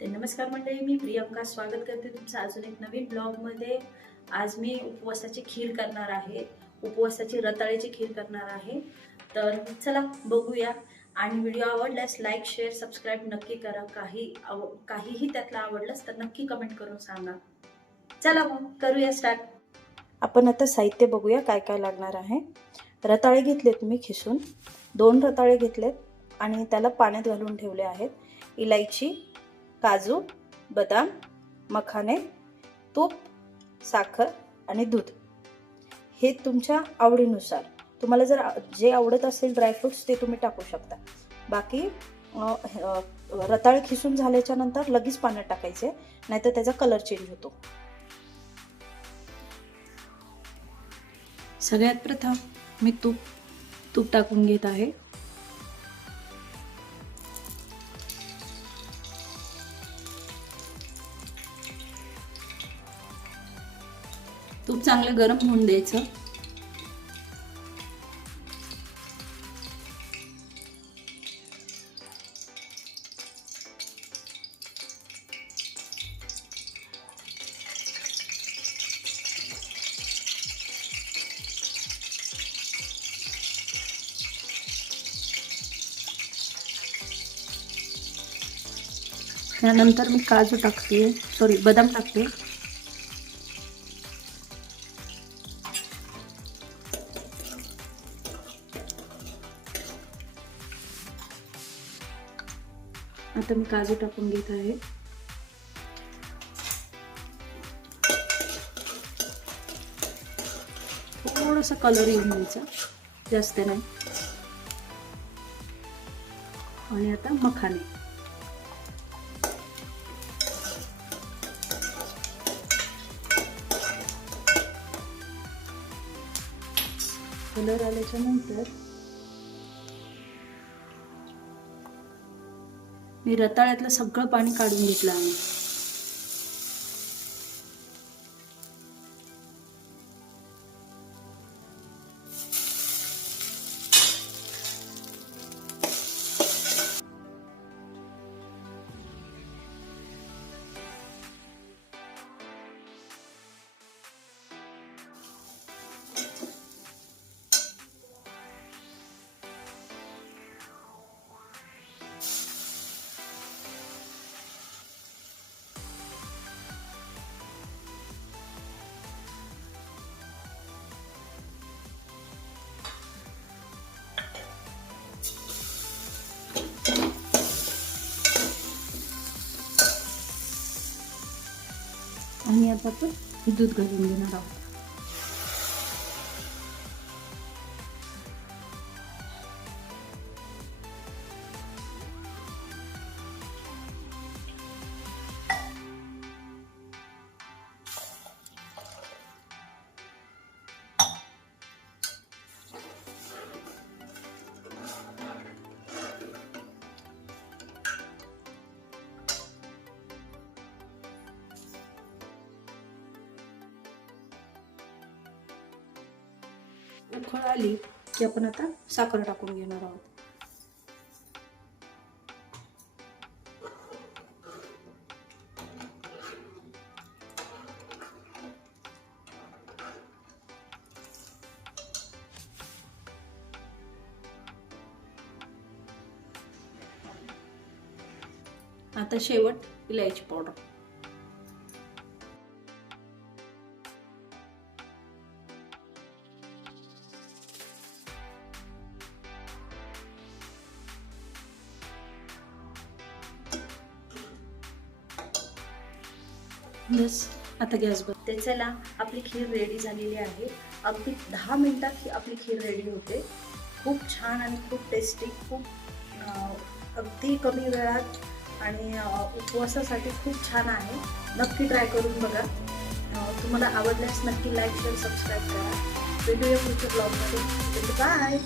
तर नमस्कार मंडळी, मी प्रियंका स्वागत करते तुमचं अजून एक नवीन ब्लॉगमध्ये। आज मी उपवासाची खीर करणार आहे, उपवासाची रताळ्याची खीर करणार आहे। तर चला बघूया। आणि व्हिडिओ आवडल्यास लाईक शेअर सबस्क्राईब नक्की करा। काहीही त्यातलं आवडलंस तर नक्की कमेंट करून सांगा। चला मग करूया स्टार्ट। आपण आता साहित्य बघूया काय काय लागणार आहे। रताळे घेतलेत मी खिसून, 2 रताळे घेतलेत आणि त्याला पाण्यात घालून ठेवले आहेत। इलायची, काजू, बदाम, मखाने, तूप, साखर आणि दूध हे तुमच्या आवडीनुसार। तुम्हाला जर जे आवडत असेल ड्रायफ्रुट्स ते तुम्ही टाकू शकता। बाकी रताळे खिसून झाल्याच्या नंतर लगेच पाण्यात टाकायचे, नाहीतर त्याचा कलर चेंज होतो। सगळ्यात प्रथम मी तूप टाकून घेत आहे। तूप चांगलं गरम होऊन द्यायचं। त्यानंतर मी काजू टाकते, बदाम टाकते। आता मी काजू टाकून घेत आहे। थोडासा कलर येऊन द्यायचा, जास्त नाही। आणि आता मखाने, कलर आल्याच्या नंतर मी रताळ्यातलं सगळं पाणी काढून घेतलं आहे। आणि आता आपण दूध घालून घेणार आहोत। उकळ आली की आपण आता साखर टाकून घेणार आहोत। आता शेवट इलायची पावडर। बस आता गॅस बंद। ते चला, आपली खीर रेडी झालेली आहे। अगदी 10 मिनिटात आपली खीर रेडी होते। खूप छान आणि खूप टेस्टी, खूप अगदी कमी वेळात आणि उपवासासाठी खूप छान आहे। नक्की ट्राय करून बघा। तुम्हाला आवडल्यास नक्की लाईक शेअर सबस्क्राईब करा। भेटूया पुढच्या ब्लॉगमध्ये। बाय।